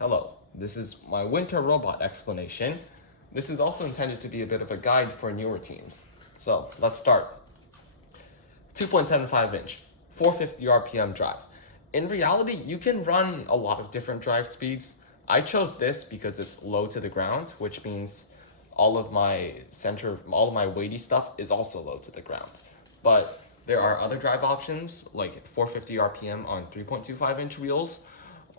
Hello, this is my winter robot explanation. This is also intended to be a bit of a guide for newer teams. So let's start. 2.75 inch, 450 RPM drive. In reality, you can run a lot of different drive speeds. I chose this because it's low to the ground, which means all of my weighty stuff is also low to the ground. But there are other drive options like 450 RPM on 3.25 inch wheels,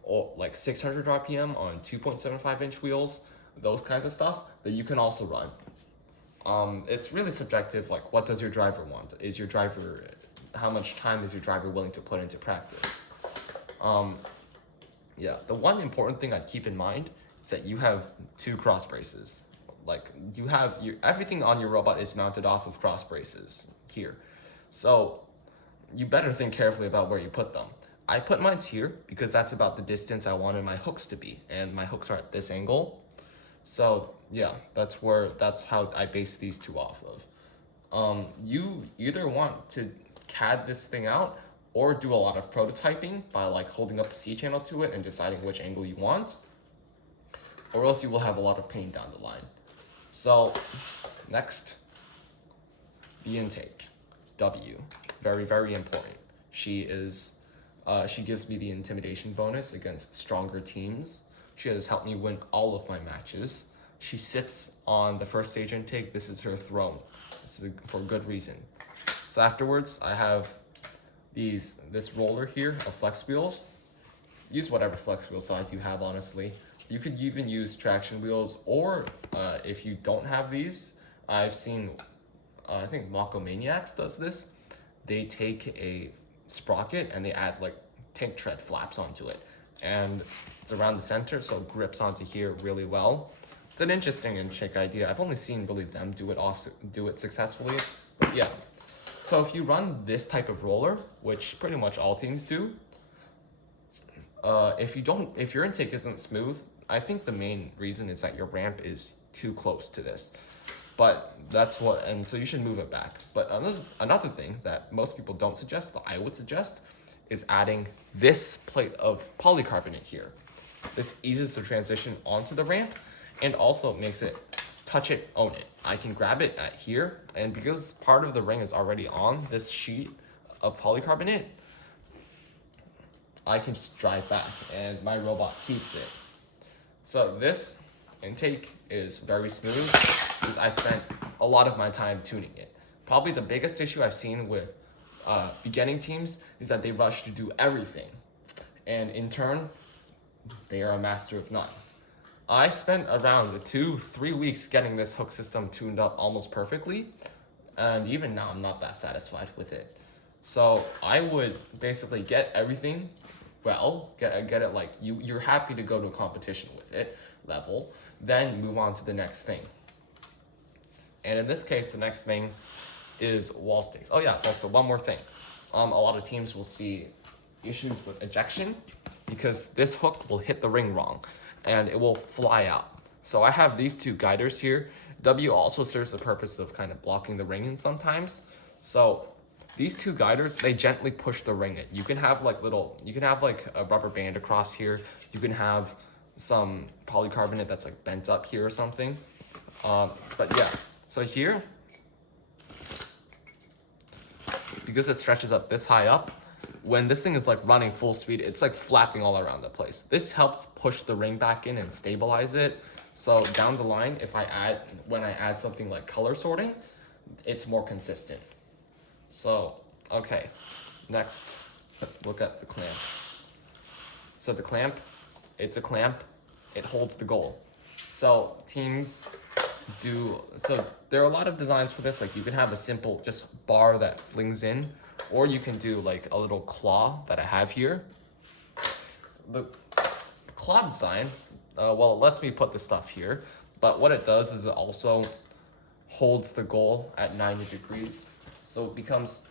or like 600 RPM on 2.75 inch wheels, those kinds of stuff that you can also run. It's really subjective, like what does your driver want? How much time is your driver willing to put into practice? Yeah, the one important thing I'd keep in mind is that you have two cross braces. Like everything on your robot is mounted off of cross braces here. So you better think carefully about where you put them. I put mine here because that's about the distance I wanted my hooks to be, and my hooks are at this angle. So yeah, that's how I base these two off of. You either want to CAD this thing out or do a lot of prototyping by like holding up a C channel to it and deciding which angle you want, or else you will have a lot of pain down the line. So next, the intake. W, very, very important. She gives me the intimidation bonus against stronger teams. She has helped me win all of my matches. She sits on the first stage intake. This is her throne. This is for good reason. So afterwards, I have this roller here of flex wheels. Use whatever flex wheel size you have, honestly. You could even use traction wheels, or if you don't have these, I've seen, I think Mako Maniacs does this. They take a sprocket and they add like tank tread flaps onto it, and it's around the center, so it grips onto here really well. It's an interesting and chic idea. I've only seen really them do it successfully, but yeah. So if you run this type of roller, which pretty much all teams do, if your intake isn't smooth, I think the main reason is that your ramp is too close to this. But so you should move it back. But another thing that most people don't suggest, that I would suggest, is adding this plate of polycarbonate here. This eases the transition onto the ramp and also makes it touch it, own it. I can grab it at here, and because part of the ring is already on this sheet of polycarbonate, I can just drive back and my robot keeps it. So this intake is very smooth because I spent a lot of my time tuning it. Probably the biggest issue I've seen with beginning teams is that they rush to do everything, and in turn, they are a master of none. I spent around 2-3 weeks getting this hook system tuned up almost perfectly, and even now I'm not that satisfied with it. So I would basically get everything well, get it like you're happy to go to a competition with it level, then move on to the next thing. And in this case, the next thing is wall sticks. Oh yeah, also one more thing. A lot of teams will see issues with ejection because this hook will hit the ring wrong and it will fly out. So I have these two guiders here. W also serves the purpose of kind of blocking the ring in sometimes. So these two guiders, they gently push the ring in. You can have like a rubber band across here. You can have some polycarbonate that's like bent up here or something. But yeah, so here, because it stretches up this high up, when this thing is like running full speed, it's like flapping all around the place. This helps push the ring back in and stabilize it. So down the line, when I add something like color sorting, it's more consistent. So, okay, next, let's look at the clamp. So the clamp, it's a clamp, it holds the goal. So there are a lot of designs for this, like you can have a simple just bar that flings in, or you can do like a little claw that I have here. The claw design, it lets me put the stuff here, but what it does is it also holds the goal at 90 degrees. So it becomes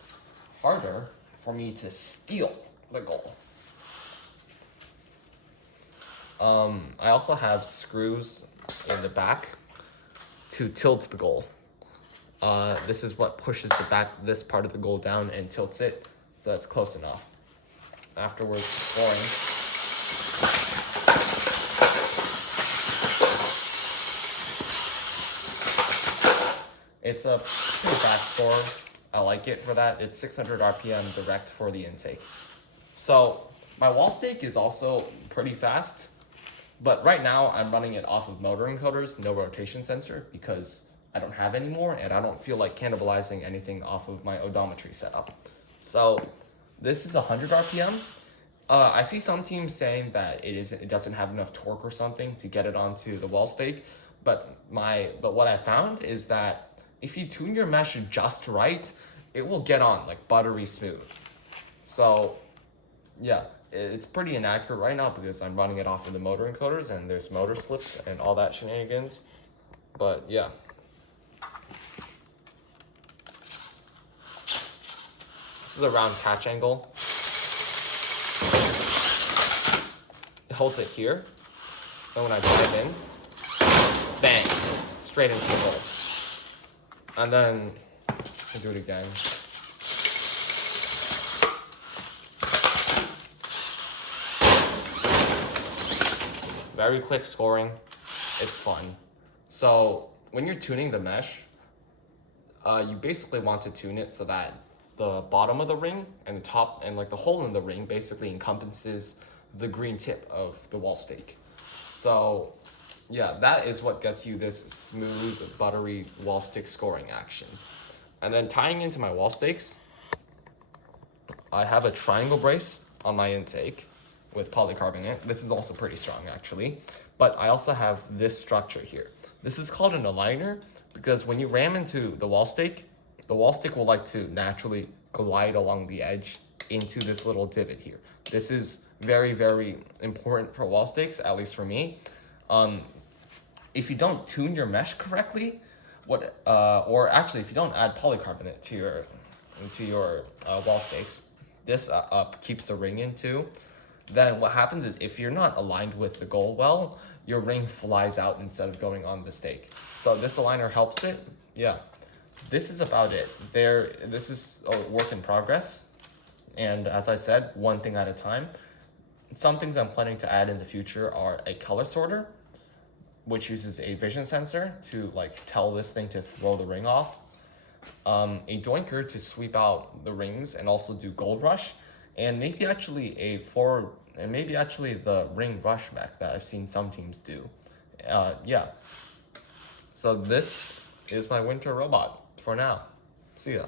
harder for me to steal the goal. I also have screws in the back to tilt the goal. This is what pushes this part of the goal down and tilts it, so that's close enough. Afterwards, scoring. It's a pretty fast score. I like it for that. It's 600 RPM direct for the intake. So my wall stake is also pretty fast, but right now I'm running it off of motor encoders, no rotation sensor, because I don't have any more and I don't feel like cannibalizing anything off of my odometry setup. So this is 100 RPM. I see some teams saying that it doesn't have enough torque or something to get it onto the wall stake, but what I found is that if you tune your mesh just right, it will get on like buttery smooth. So yeah, it's pretty inaccurate right now because I'm running it off of the motor encoders and there's motor slips and all that shenanigans. But yeah. This is a round catch angle. It holds it here. And when I drive in, bang, straight into the hole. And then I do it again. Very quick scoring. It's fun. So when you're tuning the mesh, you basically want to tune it so that the bottom of the ring and the top and like the hole in the ring basically encompasses the green tip of the wall stake. So yeah, that is what gets you this smooth, buttery wall stick scoring action. And then tying into my wall stakes, I have a triangle brace on my intake with polycarbonate. This is also pretty strong actually, but I also have this structure here. This is called an aligner because when you ram into the wall stake will like to naturally glide along the edge into this little divot here. This is very, very important for wall stakes, at least for me. If you don't tune your mesh correctly, or actually if you don't add polycarbonate to your wall stakes, this keeps the ring in too. Then what happens is if you're not aligned with the goal well, your ring flies out instead of going on the stake. So this aligner helps it. Yeah, this is about it. This is a work in progress. And as I said, one thing at a time. Some things I'm planning to add in the future are a color sorter, which uses a vision sensor to like tell this thing to throw the ring off. A doinker to sweep out the rings and also do gold rush, and maybe actually the ring rush mech that I've seen some teams do. Yeah. So this is my winter robot for now. See ya.